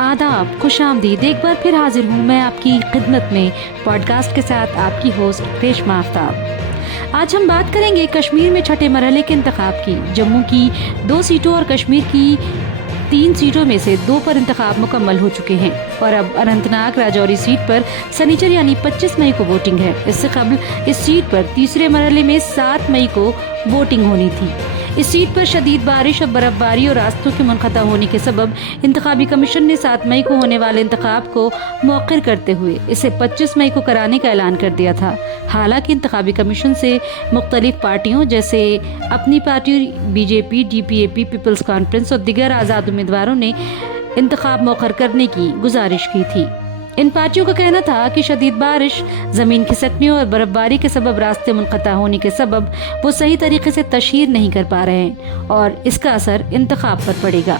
आदाब, खुश आमदीद। एक बार फिर हाजिर हूँ मैं आपकी खिदमत में पॉडकास्ट के साथ, आपकी होस्ट रेशमा आफ्ताब। आज हम बात करेंगे कश्मीर में छठे मरहले के इंतखाब की। जम्मू की 2 सीटों और कश्मीर की 3 सीटों में से 2 पर इंतखाब मुकम्मल हो चुके हैं और अब अनंतनाग राजौरी सीट पर सनीचर यानी 25 मई को वोटिंग है। इससे कबल इस सीट पर तीसरे मरहले में 7 मई को वोटिंग होनी थी। इस सीट पर शदीद बारिश और बर्फबारी और रास्तों के मुनक़ता होने के सबब इंतखाबी कमीशन ने 7 मई को होने वाले इंतखाब को मौखर करते हुए इसे 25 मई को कराने का ऐलान कर दिया था। हालांकि इंतखाबी कमीशन से मुख्तलिफ पार्टियों जैसे Apni Party, BJP, DPAP, People's Conference और दिगर आज़ाद उम्मीदवारों ने इंतखाब मौखर करने की गुजारिश की थी। इन पार्टियों का कहना था कि शदीद बारिश, जमीन खिसकने और बर्फबारी के सबब रास्ते मुनक़ता होने के सबब वो सही तरीके से तशहीर नहीं कर पा रहे हैं और इसका असर इंतखाब पर पड़ेगा।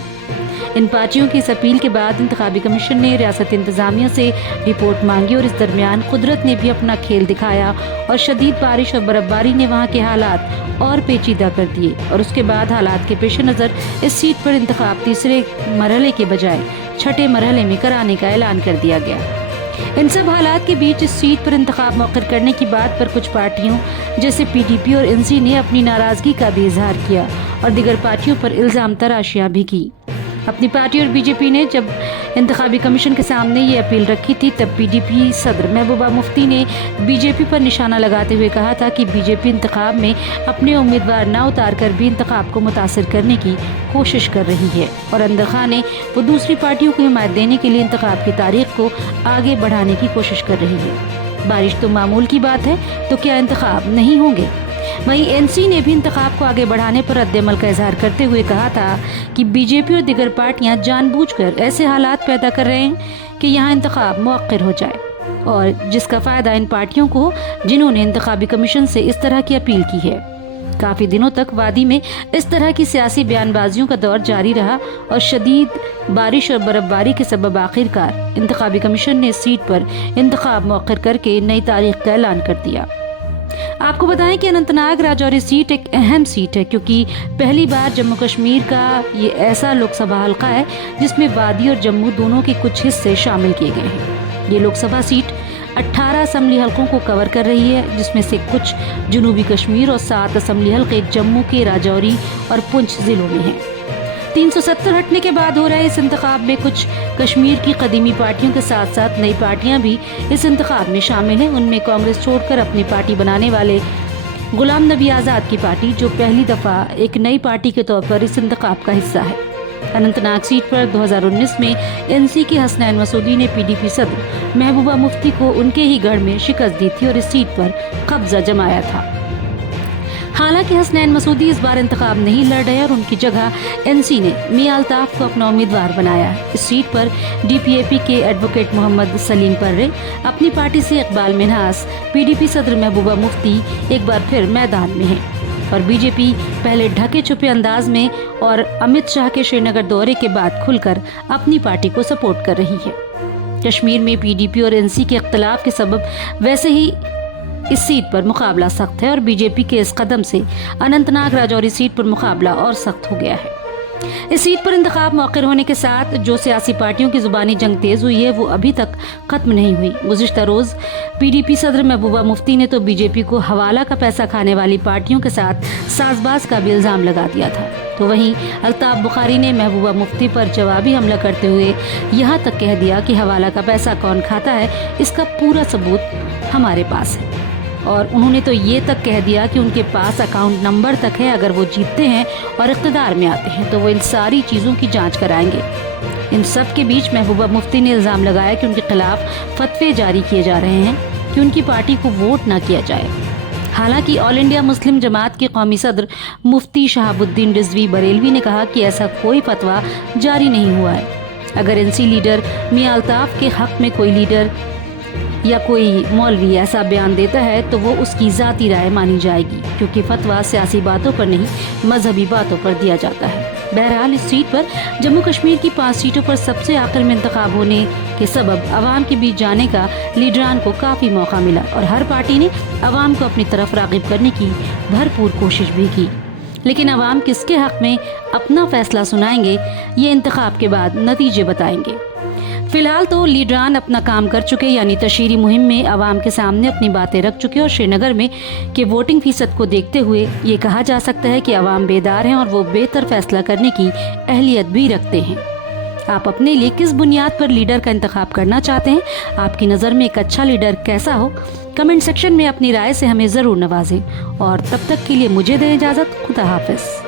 इन पार्टियों की इस अपील के बाद इंतखाबी कमीशन ने रियासत इंतजामिया से रिपोर्ट मांगी और इस दरमियान कुदरत ने भी अपना खेल दिखाया और शदीद बारिश और बर्फबारी ने वहाँ के हालात और पेचीदा कर दिए और उसके बाद हालात के पेश नज़र इस सीट पर इंतखाब तीसरे मरहले के बजाय छठे मरहले में कराने का ऐलान कर दिया गया। इन सब हालात के बीच इस सीट पर इंतखाब मौखर करने की बात पर कुछ पार्टियों जैसे पीडीपी और एनसी ने अपनी नाराजगी का भी इजहार किया और दीगर पार्टियों पर इल्जाम तराशियां भी की। अपनी पार्टी और बीजेपी ने जब इंतखाबी कमीशन के सामने ये अपील रखी थी, तब पीडीपी सदर महबूबा मुफ्ती ने बीजेपी पर निशाना लगाते हुए कहा था कि बीजेपी इंतखाब में अपने उम्मीदवार न उतार कर भी इंतखाब को मुतासिर करने की कोशिश कर रही है और अंदर खाने वो दूसरी पार्टियों को हिमायत देने के लिए इंतखाब की तारीख को आगे बढ़ाने की कोशिश कर रही है। बारिश तो मामूल की बात है, तो क्या इंतखाब नहीं होंगे? वहीं एनसी ने भी इंतखाब को आगे बढ़ाने पर रद्द-ए-अमल का इजहार करते हुए कहा था कि बीजेपी और दीगर पार्टियां जानबूझकर ऐसे हालात पैदा कर रहे हैं कि यहां इंतखाब मुअक्खर हो जाए और जिसका फायदा इन पार्टियों को जिन्होंने इंतखाबी कमीशन से इस तरह की अपील की है। काफी दिनों तक वादी में इस तरह की सियासी बयानबाजियों का दौर जारी रहा और शदीद बारिश और बर्फबारी के सबब आखिरकार इंतखाबी कमीशन ने इस सीट पर इंतखाब मुअक्खर करके नई तारीख का ऐलान कर दिया। आपको बताएं कि अनंतनाग राजौरी सीट एक अहम सीट है क्योंकि पहली बार जम्मू कश्मीर का ये ऐसा लोकसभा हल्का है जिसमें वादी और जम्मू दोनों के कुछ हिस्से शामिल किए गए हैं। ये लोकसभा सीट 18 असेंबली हलकों को कवर कर रही है, जिसमें से कुछ जनूबी कश्मीर और 7 असेंबली हलके जम्मू के राजौरी और पुंछ जिलों में हैं। 370 हटने के बाद हो रहे इस इंतखाब में कुछ कश्मीर की कदीमी पार्टियों के साथ साथ नई पार्टियां भी इस इंतखाब में शामिल हैं। उनमें कांग्रेस छोड़कर अपनी पार्टी बनाने वाले गुलाम नबी आज़ाद की पार्टी, जो पहली दफ़ा एक नई पार्टी के तौर पर इस इंतखाब का हिस्सा है। अनंतनाग सीट पर 2019 में एनसी के हसनैन मसूदी ने पीडीपी सदर महबूबा मुफ्ती को उनके ही गढ़ में शिकस्त दी थी और इस सीट पर कब्जा जमाया था। हालांकि हसनैन मसूदी इस बार इंतखाब नहीं लड़ रहे और उनकी जगह एनसी ने मियां अल्ताफ को अपना उम्मीदवार बनाया है। इस सीट पर डीपीएपी के एडवोकेट मोहम्मद सलीम पर्रे, अपनी पार्टी से इकबाल मिन्हास, पीडीपी सदर महबूबा मुफ्ती एक बार फिर मैदान में हैं और बीजेपी पहले ढके छुपे अंदाज में और अमित शाह के श्रीनगर दौरे के बाद खुलकर अपनी पार्टी को सपोर्ट कर रही है। कश्मीर में पीडीपी और एनसी के इख्तलाफ के सबब वैसे ही इस सीट पर मुकाबला सख्त है और बीजेपी के इस कदम से अनंतनाग राजौरी सीट पर मुकाबला और सख्त हो गया है। इस सीट पर इंतखाब मौखर होने के साथ जो सियासी पार्टियों की जुबानी जंग तेज हुई है वो अभी तक खत्म नहीं हुई। गुज़िश्ता रोज पीडीपी सदर महबूबा मुफ्ती ने तो बीजेपी को हवाला का पैसा खाने वाली पार्टियों के साथ साजबाज का भी इल्जाम लगा दिया था, तो वहीं अल्ताफ बुखारी ने महबूबा मुफ्ती पर जवाबी हमला करते हुए यहाँ तक कह दिया कि हवाला का पैसा कौन खाता है इसका पूरा सबूत हमारे पास है और उन्होंने तो ये तक कह दिया कि उनके पास अकाउंट नंबर तक है, अगर वो जीतते हैं और इख्तिदार में आते हैं तो वो इन सारी चीज़ों की जांच कराएंगे। इन सब के बीच महबूबा मुफ्ती ने इल्ज़ाम लगाया कि उनके खिलाफ फतवे जारी किए जा रहे हैं कि उनकी पार्टी को वोट ना किया जाए। हालांकि ऑल इंडिया मुस्लिम जमात के कौमी सदर मुफ्ती शहाबुद्दीन रिजवी बरेलवी ने कहा कि ऐसा कोई फतवा जारी नहीं हुआ है। अगर एनसी लीडर मियां अल्ताफ के हक में कोई लीडर या कोई मौलवी ऐसा बयान देता है तो वो उसकी ज़ाती राय मानी जाएगी, क्योंकि फतवा सियासी बातों पर नहीं मजहबी बातों पर दिया जाता है। बहरहाल इस सीट पर जम्मू कश्मीर की 5 सीटों पर सबसे आखिर में इंतखाब होने के सबब अवाम के बीच जाने का लीडरान को काफ़ी मौका मिला और हर पार्टी ने अवाम को अपनी तरफ राग़िब करने की भरपूर कोशिश भी की। लेकिन अवाम किसके हक में अपना फैसला सुनाएंगे ये इंतखाब के बाद नतीजे बताएंगे। فی الحال تو لیڈران اپنا کام کر چکے، یعنی تشہیری مہم میں عوام کے سامنے اپنی باتیں رکھ چکے، اور شری نگر میں کے ووٹنگ فیصد کو دیکھتے ہوئے یہ کہا جا سکتا ہے کہ عوام بیدار ہیں اور وہ بہتر فیصلہ کرنے کی اہلیت بھی رکھتے ہیں۔ آپ اپنے لیے کس بنیاد پر لیڈر کا انتخاب کرنا چاہتے ہیں؟ آپ کی نظر میں ایک اچھا لیڈر کیسا ہو؟ کمنٹ سیکشن میں اپنی رائے سے ہمیں ضرور نوازیں، اور تب تک کے لیے مجھے دیں اجازت۔ خدا حافظ۔